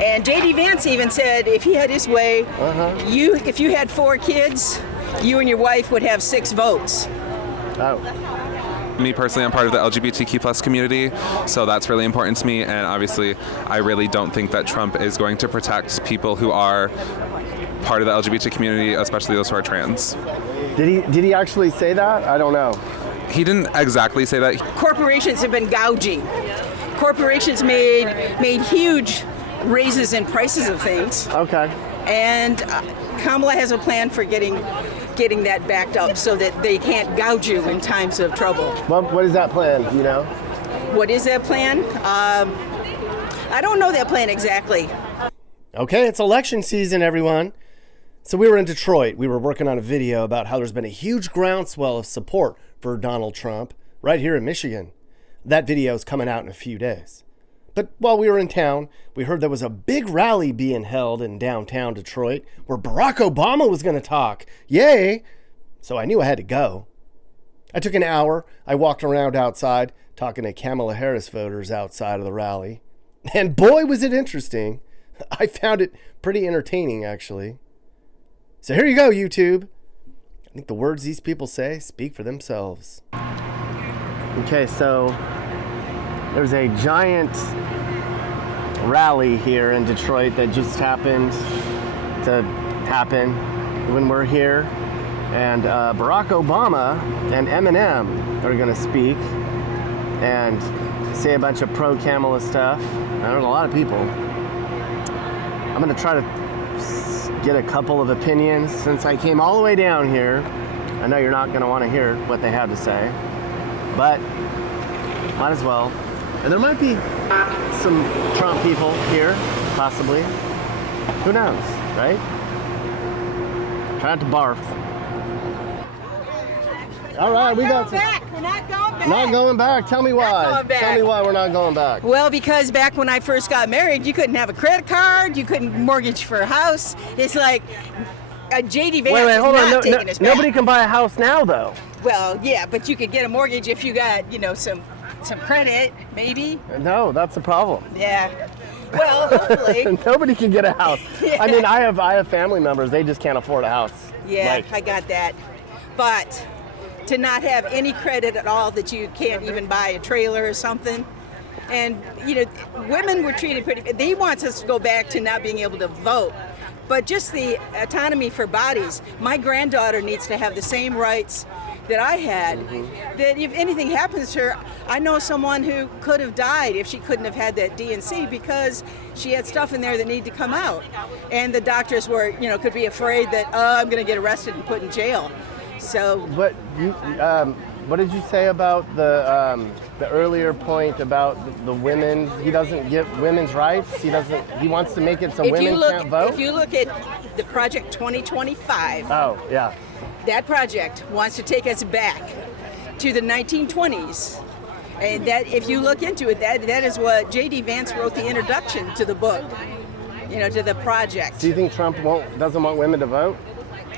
And J.D. Vance even said if he had his way, if you had 4 kids, you and your wife would have 6 votes. Oh. Me personally, I'm part of the LGBTQ plus community, so that's really important to me. And obviously, I really don't think that Trump is going to protect people who are part of the LGBT community, especially those who are trans. Did he actually say that? I don't know. He didn't exactly say that. Corporations have been gouging. Corporations made huge raises in prices of things. Okay. And Kamala has a plan for getting that backed up so that they can't gouge you in times of trouble. What is that plan, you know? What is that plan? I don't know that plan exactly. Okay, it's election season, everyone. So we were in Detroit. We were working on a video about how there's been a huge groundswell of support for Donald Trump right here in Michigan. That video is coming out in a few days. But while we were in town, we heard there was a big rally being held in downtown Detroit where Barack Obama was going to talk. Yay! So I knew I had to go. I took an hour. I walked around outside talking to Kamala Harris voters outside of the rally. And boy, was it interesting. I found it pretty entertaining, actually. So here you go, YouTube. I think the words these people say speak for themselves. Okay, so there's a giant rally here in Detroit that just happened to happen when we're here. And Barack Obama and Eminem are going to speak and say a bunch of pro-Kamala stuff. And there's a lot of people. I'm going to try to get a couple of opinions since I came all the way down here. I know you're not going to want to hear what they have to say, but might as well. And there might be some Trump people here, possibly. Who knows, right? Try not to barf. All right, we got some. We're not going back. Not going back. Tell me why. Not going back. Tell me why we're not going back. Well, because back when I first got married, you couldn't have a credit card, you couldn't mortgage for a house. It's like J.D. Vance Wait, is hold on. not taking us back. Nobody can buy a house now, though. Well, yeah, but you could get a mortgage if you got, some credit, maybe. No, that's the problem. Yeah. Well, hopefully. Nobody can get a house. Yeah. I mean, I have family members. They just can't afford a house. Yeah, I got that. But to not have any credit at all, that you can't even buy a trailer or something. And, women were treated pretty. They want us to go back to not being able to vote. But just the autonomy for bodies. My granddaughter needs to have the same rights that I had. That if anything happens to her, I know someone who could have died if she couldn't have had that DNC because she had stuff in there that needed to come out. And the doctors were, could be afraid that, I'm going to get arrested and put in jail. So. What did you say about the earlier point about the women? He doesn't get women's rights. He wants to make it so women can't vote. If you look at the Project 2025. Oh, yeah. That project wants to take us back to the 1920s. And that, if you look into it, that is what J.D. Vance wrote the introduction to the book, to the project. Do you think Trump doesn't want women to vote?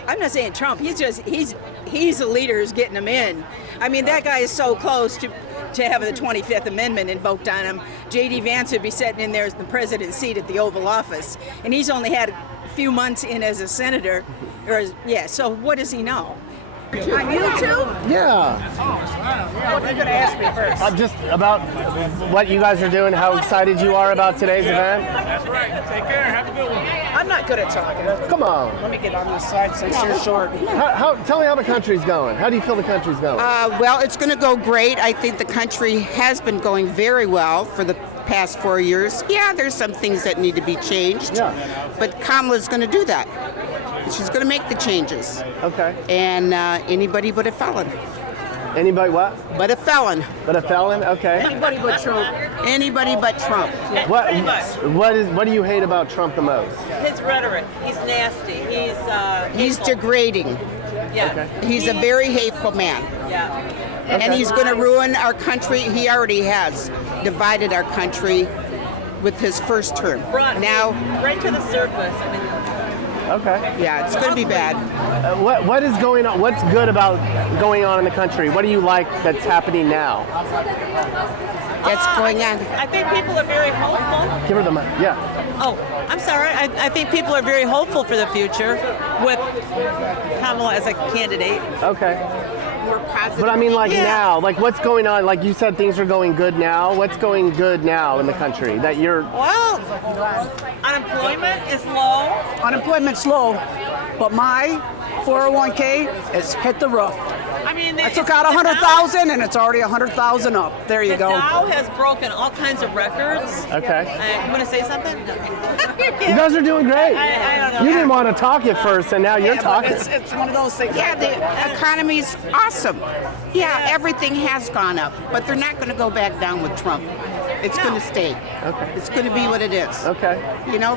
I'm not saying Trump. He's the leader who's getting them in. I mean, that guy is so close to having the 25th Amendment invoked on him. J.D. Vance would be sitting in there as the president's seat at the Oval Office. And he's only had a few months in as a senator. So what does he know? On YouTube? Yeah. What are you going to ask me first? Just about what you guys are doing, how excited you are about today's event. That's right. Take care. Have a good one. I'm not good at talking. Come on. Let me get on this side since you're short. Tell me how the country's going. How do you feel the country's going? Well, it's going to go great. I think the country has been going very well for the past 4 years. Yeah, there's some things that need to be changed. Yeah. But Kamala's going to do that. She's going to make the changes. Okay. And anybody but a felon. Anybody what? But a felon. But a felon? Okay. Anybody but Trump. Anybody but Trump. What do you hate about Trump the most? His rhetoric. He's nasty. He's degrading. Yeah. Okay. He's a very hateful man. Yeah. And he's going to ruin our country. He already has divided our country with his first term. Now, right to the surface. I mean, okay. Yeah, it's going to be bad. What is going on? What's good about going on in the country? What do you like that's happening now? that's going on. I think people are very hopeful. Give her the mic. Yeah. Oh, I'm sorry. I think people are very hopeful for the future with Kamala as a candidate. Okay. We're positive. But I mean, like Yeah. now, like what's going on? Like you said, things are going good now. What's going good now in the country that you're? Well, unemployment is low. Unemployment's low, but my 401k has hit the roof. I mean, I took out 100,000 and it's already 100,000 up. There you The go. Dow has broken all kinds of records. Okay. You want to say something? You guys are doing great. I don't know. You didn't want to talk at first, and now you're But talking. it's one of those things. Yeah, the economy's awesome. Yeah, everything has gone up, but they're not going to go back down with Trump. It's going to stay. Okay. It's going to be what it is. Okay. You know?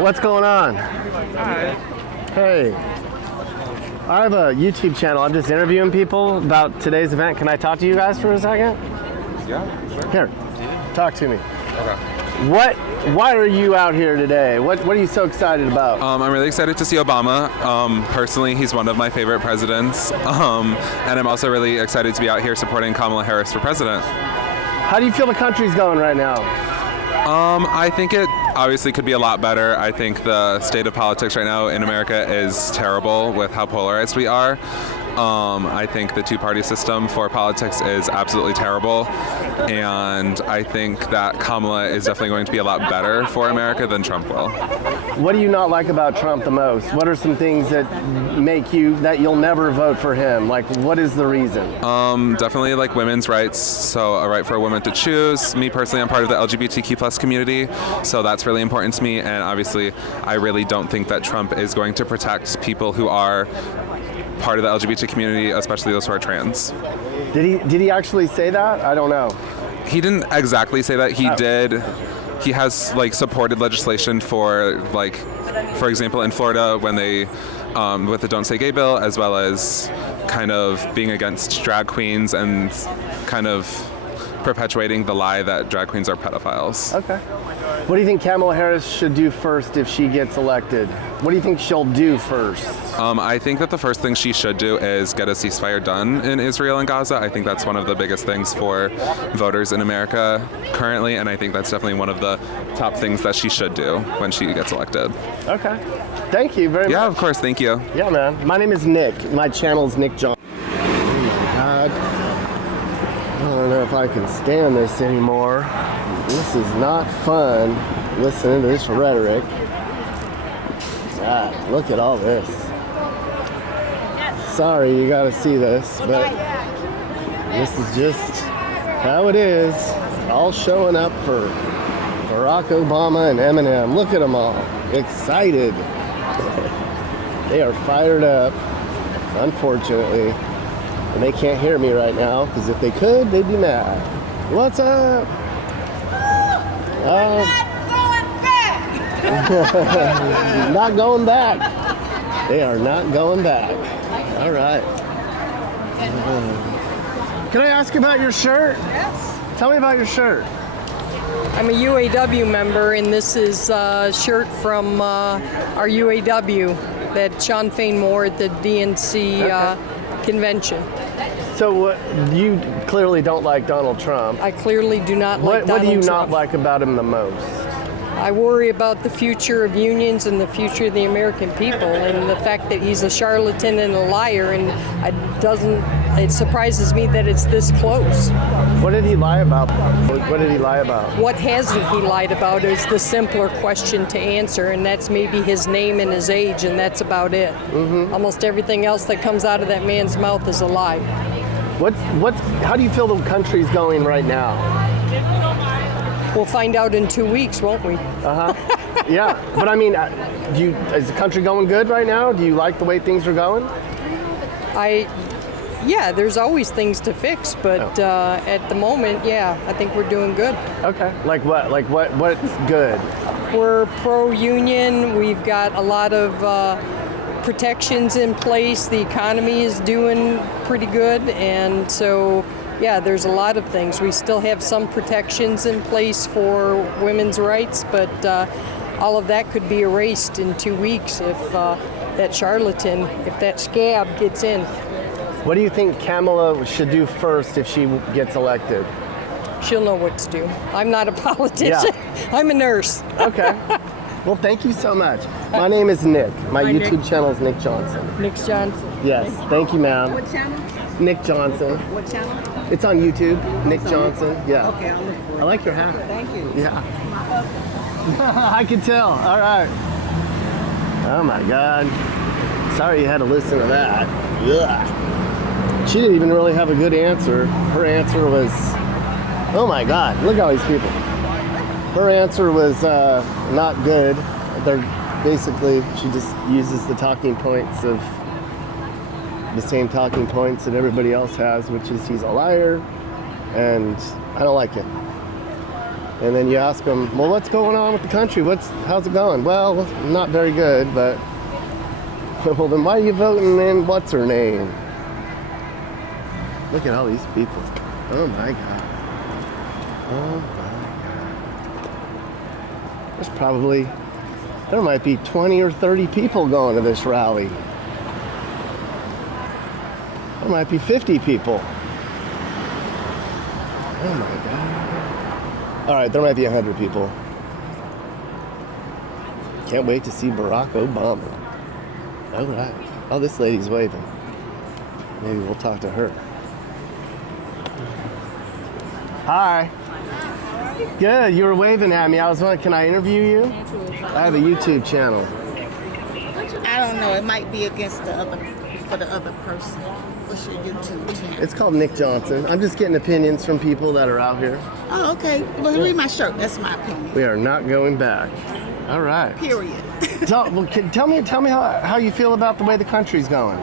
What's going on? Hey. I have a YouTube channel. I'm just interviewing people about today's event. Can I talk to you guys for a second? Yeah, sure. Here, talk to me. Okay. Why are you out here today? What are you so excited about? I'm really excited to see Obama. Personally, he's one of my favorite presidents. And I'm also really excited to be out here supporting Kamala Harris for president. How do you feel the country's going right now? I think it obviously could be a lot better. I think the state of politics right now in America is terrible with how polarized we are. I think the two-party system for politics is absolutely terrible, and I think that Kamala is definitely going to be a lot better for America than Trump will. What do you not like about Trump the most? What are some things that make you that you'll never vote for him? Like, what is the reason? Definitely like women's rights, so a right for a woman to choose. Me personally, I'm part of the LGBTQ plus community, so that's really important to me, and obviously I really don't think that Trump is going to protect people who are part of the LGBT community, especially those who are trans. Did he actually say that? I don't know. He didn't exactly say that. He did. He has like supported legislation for like, for example, in Florida when they with the Don't Say Gay bill, as well as kind of being against drag queens and kind of perpetuating the lie that drag queens are pedophiles. Okay. What do you think Kamala Harris should do first if she gets elected? What do you think she'll do first? I think that the first thing she should do is get a ceasefire done in Israel and Gaza. I think that's one of the biggest things for voters in America currently, and I think that's definitely one of the top things that she should do when she gets elected. Okay. Thank you very much. Yeah, of course. Thank you. Yeah, man. My name is Nick. My channel's Nick John. Oh my God. I don't know if I can stand this anymore. This is not fun, listening to this rhetoric. God, look at all this. Sorry you gotta see this, but this is just how it is. All showing up for Barack Obama and Eminem. Look at them all. Excited. They are fired up, unfortunately. And they can't hear me right now, because if they could, they'd be mad. What's up? Not going back. They are not going back. All right. Can I ask about your shirt? Yes. Tell me about your shirt. I'm a UAW member, and this is a shirt from our UAW that Sean Fain wore at the DNC convention. So you clearly don't like Donald Trump. I clearly do not like Donald Trump. What do you not like about him the most? I worry about the future of unions and the future of the American people, and the fact that he's a charlatan and a liar, and it surprises me that it's this close. What did he lie about? What did he lie about? What hasn't he lied about is the simpler question to answer, and that's maybe his name and his age, and that's about it. Mm-hmm. Almost everything else that comes out of that man's mouth is a lie. How do you feel the country's going right now? We'll find out in 2 weeks, won't we? Yeah, but I mean, is the country going good right now? Do you like the way things are going? Yeah, there's always things to fix, but at the moment, yeah, I think we're doing good. Okay. Like what? Like what's good? We're pro-union. We've got a lot of protections in place. The economy is doing pretty good, and so yeah, there's a lot of things. We still have some protections in place for women's rights, but all of that could be erased in 2 weeks if that charlatan, if that scab gets in. What do you think Kamala should do first if she gets elected? She'll know what to do. I'm not a politician. Yeah. I'm a nurse. Okay. Well, thank you so much. My name is Nick. My Hi, YouTube Nick. channel is Nick Johnson. Nick Johnson. Yes, thank you, ma'am. What channel? Nick Johnson. What channel? It's on YouTube. Nick Johnson. Yeah. Okay, I'll look for it. I like your hat. Thank you. Yeah. I can tell. All right. Oh my God. Sorry you had to listen to that. Ugh. She didn't even really have a good answer. Her answer was, oh my God, look at all these people. Her answer was not good. They're basically, she just uses the talking points of the same talking points that everybody else has, which is he's a liar and I don't like him. And then you ask him, well, what's going on with the country? How's it going? Well, not very good, but well, then why are you voting in what's her name? Look at all these people. Oh my God. Oh my God. There's probably, there might be 20 or 30 people going to this rally. There might be 50 people. Oh my God. All right, there might be 100 people. Can't wait to see Barack Obama. All right. Oh, this lady's waving. Maybe we'll talk to her. Hi. Good, you were waving at me. I was wondering, can I interview you? I have a YouTube channel. I don't know. It might be against for the other person. What's your YouTube channel? It's called Nick Johnson. I'm just getting opinions from people that are out here. Oh, okay. Well, read my shirt. That's my opinion. We are not going back. All right. Period. Tell me how you feel about the way the country's going.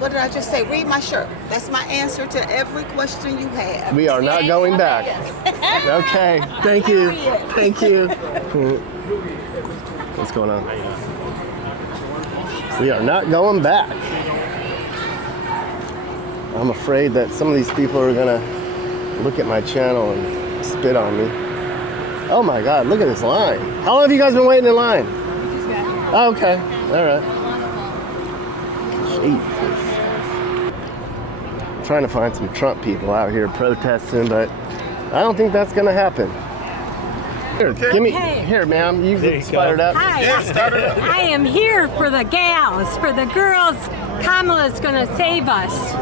What did I just say? Read my shirt. That's my answer to every question you have. We are not going back. Okay. Thank you. Period. Thank you. What's going on? We are not going back. I'm afraid that some of these people are gonna look at my channel and spit on me. Oh my God, look at this line. How long have you guys been waiting in line? Oh, okay, all right. Jesus. I'm trying to find some Trump people out here protesting, but I don't think that's gonna happen. Here, give me, here, ma'am, you get fired up. Hi, I am here for the gals, for the girls. Kamala's gonna save us.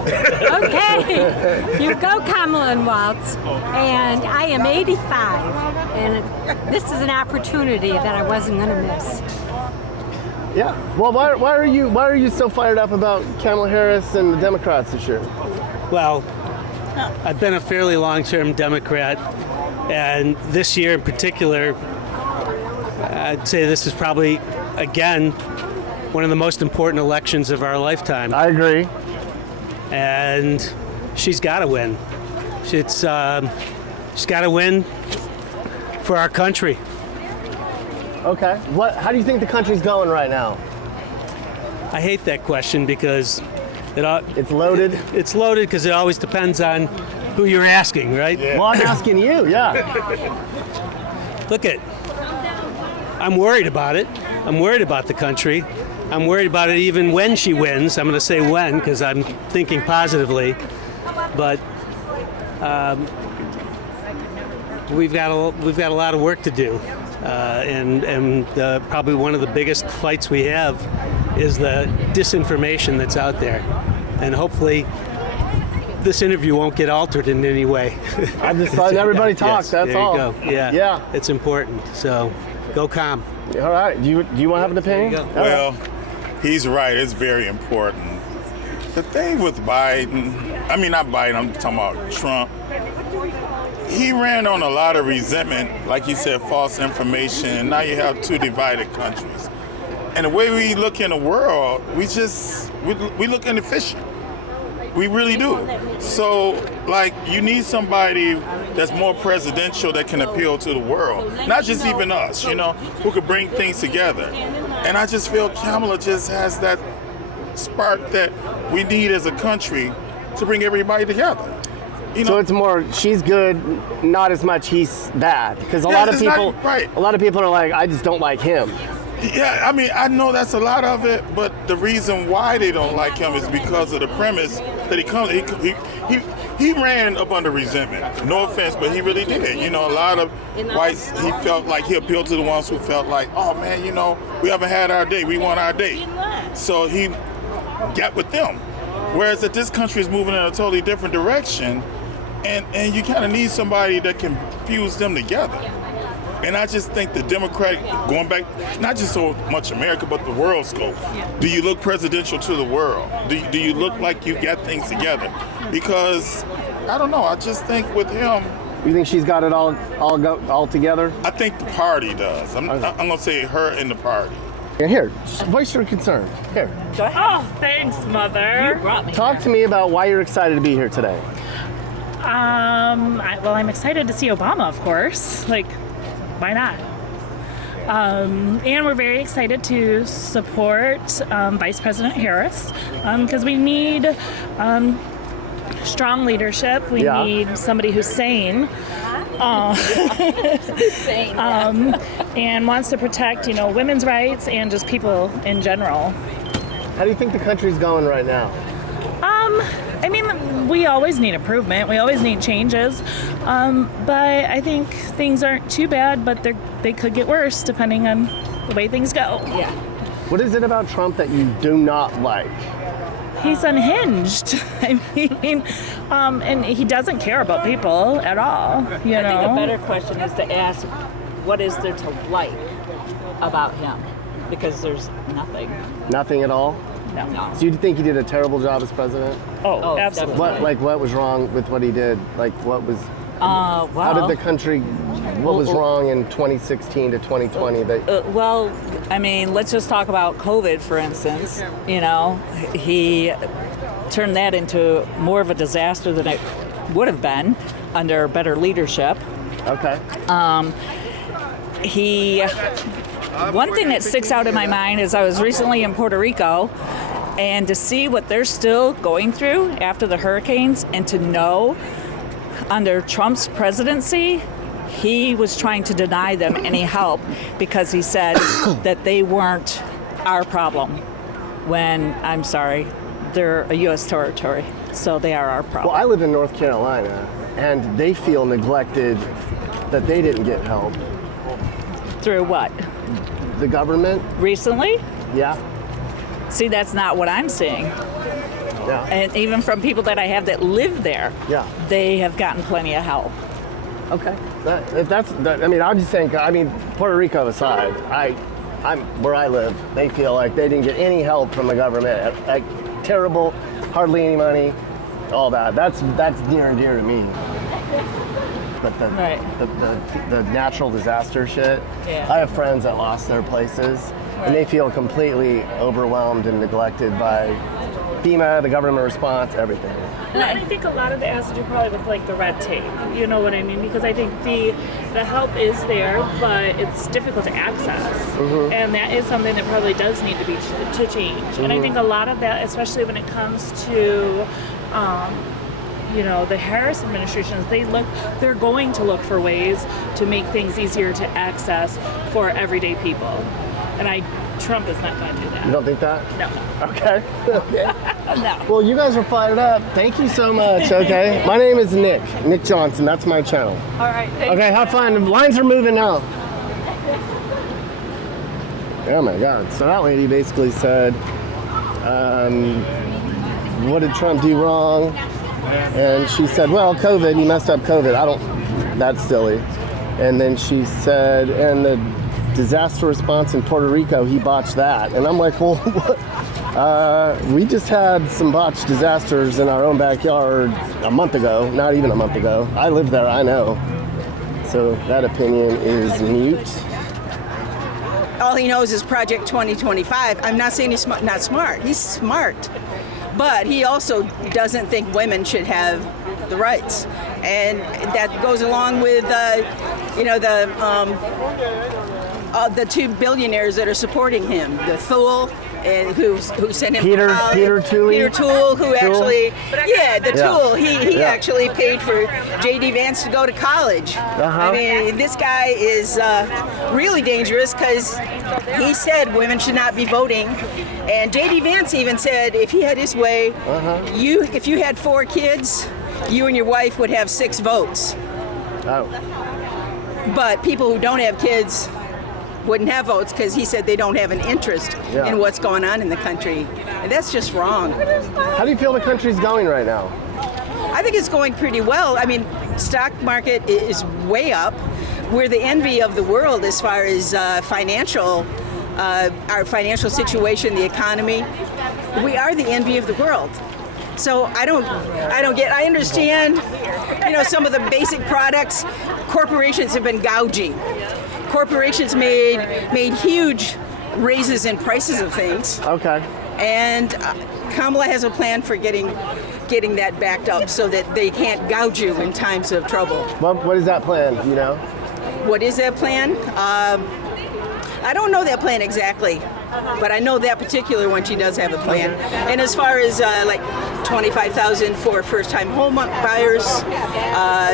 Okay, you go Kamala and Waltz. And I am 85, and this is an opportunity that I wasn't gonna miss. Yeah. Well, why are you so fired up about Kamala Harris and the Democrats this year? Well, I've been a fairly long-term Democrat, and this year in particular, I'd say this is probably, again, one of the most important elections of our lifetime. I agree. And she's got to win. She's got to win for our country. Okay. How do you think the country's going right now? I hate that question because it's loaded. It's loaded because it always depends on who you're asking, right? Yeah. Well, I'm asking you, yeah. Look I'm worried about it. I'm worried about the country. I'm worried about it even when she wins. I'm going to say when because I'm thinking positively. But we've got a lot of work to do. And probably one of the biggest fights we have is the disinformation that's out there. And hopefully this interview won't get altered in any way. I'm just letting everybody talk, yes, that's there all. You go. Yeah, it's important. So go calm. All right, do you want to have an opinion? Well, he's right, it's very important. The thing with Biden, I mean not Biden, I'm talking about Trump. He ran on a lot of resentment, like you said, false information, and now you have two divided countries. And the way we look in the world, we look inefficient. We really do. So, like, you need somebody that's more presidential that can appeal to the world. Not just even us, who could bring things together. And I just feel Kamala just has that spark that we need as a country to bring everybody together. So it's more, she's good, not as much he's bad. Because a lot of people are like, I just don't like him. Yeah, I mean, I know that's a lot of it, but the reason why they don't like him is because of the premise that he ran up under resentment. No offense, but he really did. You know, a lot of whites, he felt like he appealed to the ones who felt like, oh man, you know, we haven't had our day, we want our day. So he got with them. Whereas that this country is moving in a totally different direction, and you kind of need somebody that can fuse them together. And I just think the Democratic, going back, not just so much America, but the world scope. Do you look presidential to the world? Do you look like you got things together? Because, I don't know, I just think with him. You think she's got it all together? I think the party does. I'm going to say her and the party. Here, just voice your concern. Here. Oh, thanks, Mother. Talk to me about why you're excited to be here today. Well, I'm excited to see Obama, of course. Like, why not? And we're very excited to support Vice President Harris because we need strong leadership. We need somebody who's sane. And wants to protect, women's rights and just people in general. How do you think the country's going right now? I mean, we always need improvement. We always need changes. But I think things aren't too bad, but they could get worse depending on the way things go. Yeah. What is it about Trump that you do not like? He's unhinged. I mean, and he doesn't care about people at all. I think a better question is to ask, what is there to like about him? Because there's nothing. Nothing at all? No. So you think he did a terrible job as president? Oh, absolutely. What was wrong with what he did? Like, what was? Well, how did the country? What was wrong in 2016 to 2020? Well, I mean, let's just talk about COVID, for instance. He turned that into more of a disaster than it would have been under better leadership. Okay. One thing that sticks out in my mind is I was recently in Puerto Rico, and to see what they're still going through after the hurricanes, and to know under Trump's presidency, he was trying to deny them any help because he said that they weren't our problem. When, I'm sorry, they're a U.S. territory, so they are our problem. Well, I live in North Carolina, and they feel neglected that they didn't get help. Through what? The government. Recently? Yeah. See, that's not what I'm seeing. Yeah. And even from people that I have that live there, they have gotten plenty of help. Okay. I'm just saying, Puerto Rico aside, I'm where I live, they feel like they didn't get any help from the government. Like, terrible, hardly any money, all that. That's near and dear to me. But the natural disaster shit, I have friends that lost their places, and they feel completely overwhelmed and neglected by FEMA, the government response, everything. And I think a lot of it has to do probably with like the red tape, you know what I mean? Because I think the help is there, but it's difficult to access. Mm-hmm. And that is something that probably does need to be to change. Mm-hmm. And I think a lot of that, especially when it comes to the Harris administration, they're going to look for ways to make things easier to access for everyday people. And Trump is not going to do that. You don't think that? No. Okay. No. Well, you guys are fired up. Thank you so much, okay? My name is Nick Johnson. That's my channel. All right. Okay, have fun. The lines are moving now. Oh my God. So that lady basically said, what did Trump do wrong? And she said, well, COVID, he messed up COVID. That's silly. And then she said, and the disaster response in Puerto Rico, he botched that. And I'm like, well, what? We just had some botched disasters in our own backyard a month ago, not even a month ago. I live there, I know. So that opinion is mute. All he knows is Project 2025. I'm not saying he's not smart. He's smart. But he also doesn't think women should have the rights. And that goes along with, the two billionaires that are supporting him, the Thule and who sent him Peter to college. Toole? Peter Toole, who actually, Toole. He Yeah. actually paid for J.D. Vance to go to college. I mean, this guy is really dangerous because he said women should not be voting, and J.D. Vance even said if he had his way, if you had 4 kids, you and your wife would have 6 votes. Oh. But people who don't have kids wouldn't have votes because he said they don't have an interest in what's going on in the country. And that's just wrong. How do you feel the country's going right now? I think it's going pretty well. I mean, stock market is way up. We're the envy of the world as far as our financial situation, the economy. We are the envy of the world. So I understand, some of the basic products, corporations have been gouging. Corporations made huge raises in prices of things. Okay. And Kamala has a plan for getting that backed up so that they can't gouge you in times of trouble. What is that plan, What is that plan? I don't know that plan exactly, but I know that particular one she does have a plan. And as far as like $25,000 for first-time home buyers,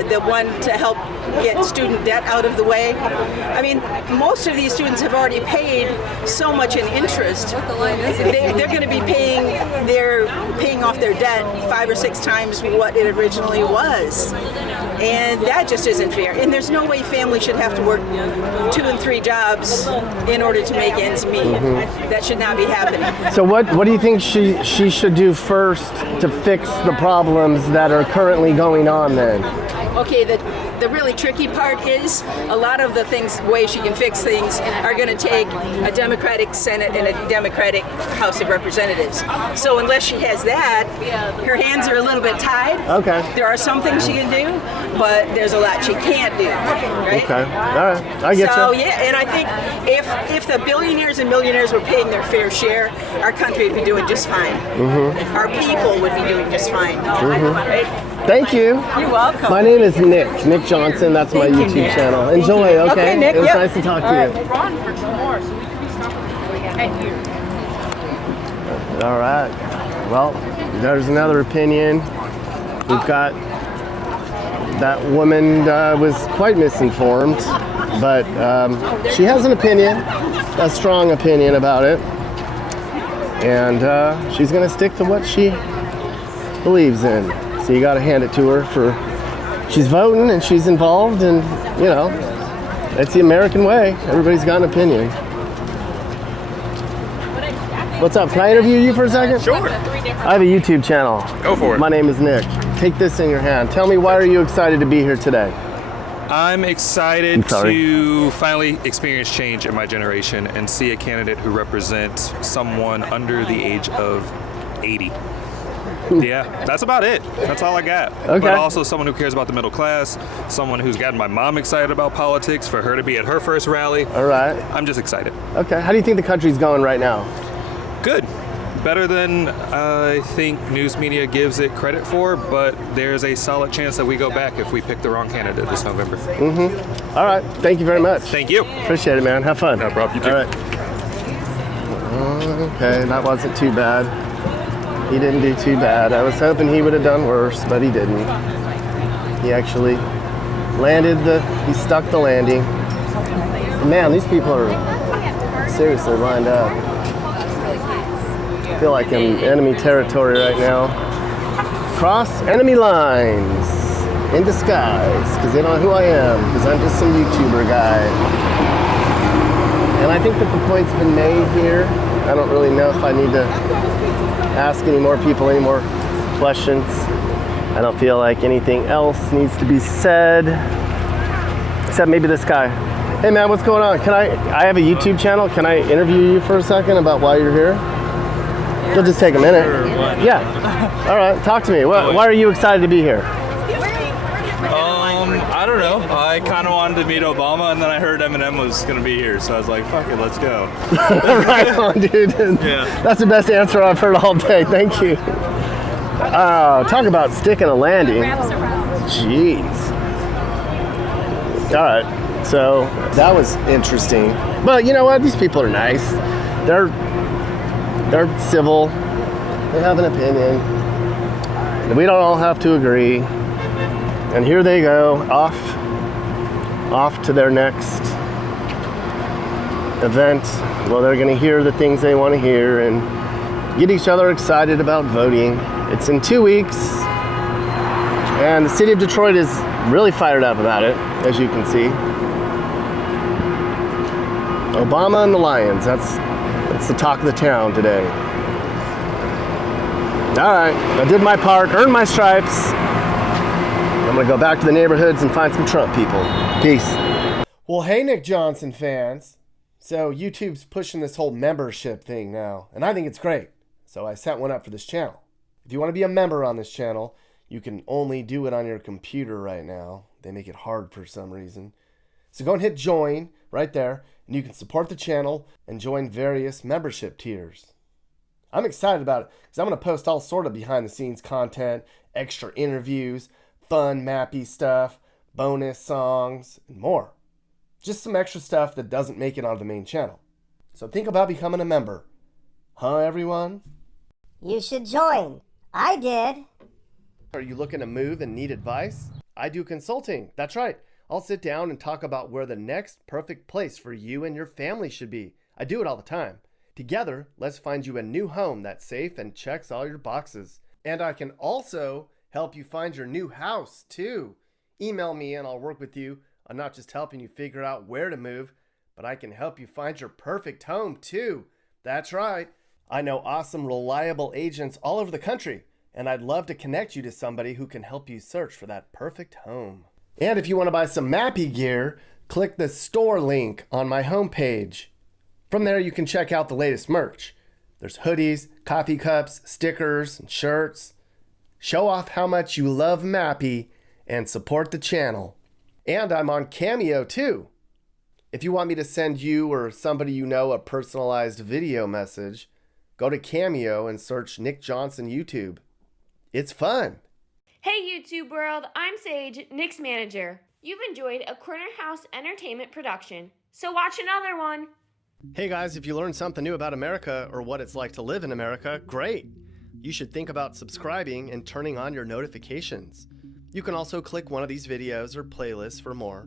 the one to help get student debt out of the way. I mean, most of these students have already paid so much in interest. They're going to be paying off their debt 5 or 6 times what it originally was. And that just isn't fair. And there's no way families should have to work 2 and 3 jobs in order to make ends meet. That should not be happening. So what do you think she should do first to fix the problems that are currently going on then? Okay, the really tricky part is a lot of the ways she can fix things are going to take a Democratic Senate and a Democratic House of Representatives. So unless she has that, her hands are a little bit tied. Okay. There are some things she can do, but there's a lot she can't do, right? Okay, all right, I get you. So yeah, and I think if the billionaires and millionaires were paying their fair share, our country would be doing just fine. Our people would be doing just fine. Right? Thank you. You're welcome. My name is Nick Johnson. That's my YouTube Nick. channel. Enjoy, okay? Okay, Nick, it was nice to talk to you. All right. Well, there's another opinion. We've got that woman was quite misinformed, but she has an opinion, a strong opinion about it, and she's going to stick to what she believes in. So you got to hand it to her for she's voting and she's involved, and it's the American way. Everybody's got an opinion. What's up? Can I interview you for a second? Sure. I have a YouTube channel. Go for it. My name is Nick. Take this in your hand. Tell me, why are you excited to be here today? I'm excited to finally experience change in my generation and see a candidate who represents someone under the age of 80. Yeah, that's about it. That's all I got. Okay. But also someone who cares about the middle class, someone who's gotten my mom excited about politics, for her to be at her first rally. All right. I'm just excited. Okay. How do you think the country's going right now? Good. Better than I think news media gives it credit for, but there's a solid chance that we go back if we pick the wrong candidate this November. All right. Thank you very much. Thank you. Appreciate it, man. Have fun. No problem. You too. All right. Okay, that wasn't too bad. He didn't do too bad. I was hoping he would have done worse, but he didn't. He actually he stuck the landing. Man, these people are seriously lined up. I feel like I'm in enemy territory right now. Cross enemy lines in disguise, because they don't know who I am, because I'm just some YouTuber guy. And I think that the point's been made here. I don't really know if I need to ask any more people any more questions. I don't feel like anything else needs to be said, except maybe this guy. Hey man, what's going on? I have a YouTube channel. Can I interview you for a second about why you're here? It'll just take a minute. Yeah. All right, talk to me. Why are you excited to be here? I don't know. I kind of wanted to meet Obama, and then I heard Eminem was going to be here, so I was like, fuck it, let's go. Right on, dude. Yeah. That's the best answer I've heard all day. Thank you. Talk about sticking a landing. Jeez. All right. So that was interesting. But you know what? These people are nice. They're civil. They have an opinion. We don't all have to agree. And here they go, off to their next event. Well, they're going to hear the things they want to hear and get each other excited about voting. It's in 2 weeks, and the city of Detroit is really fired up about it, as you can see. Obama and the Lions, that's the talk of the town today. All right, I did my part, earned my stripes. I'm gonna go back to the neighborhoods and find some Trump people. Peace. Well, hey, Nick Johnson fans. So YouTube's pushing this whole membership thing now, and I think it's great. So I set one up for this channel. If you want to be a member on this channel, you can only do it on your computer right now. They make it hard for some reason. So go and hit join right there, and you can support the channel and join various membership tiers. I'm excited about it because I'm going to post all sort of behind the scenes content, extra interviews, fun mappy stuff, bonus songs, and more. Just some extra stuff that doesn't make it onto the main channel. So think about becoming a member. Huh, everyone? You should join. I did. Are you looking to move and need advice? I do consulting. That's right. I'll sit down and talk about where the next perfect place for you and your family should be. I do it all the time. Together, let's find you a new home that's safe and checks all your boxes. And I can also help you find your new house, too. Email me and I'll work with you. I'm not just helping you figure out where to move, but I can help you find your perfect home, too. That's right. I know awesome, reliable agents all over the country, and I'd love to connect you to somebody who can help you search for that perfect home. And if you want to buy some Mappy gear, click the store link on my homepage. From there, you can check out the latest merch. There's hoodies, coffee cups, stickers, and shirts. Show off how much you love Mappy and support the channel. And I'm on Cameo too. If you want me to send you or somebody you know a personalized video message, go to Cameo and search Nick Johnson YouTube. It's fun. Hey YouTube world, I'm Sage, Nick's manager. You've enjoyed a Corner House Entertainment production, so watch another one. Hey guys, if you learned something new about America or what it's like to live in America, great. You should think about subscribing and turning on your notifications. You can also click one of these videos or playlists for more.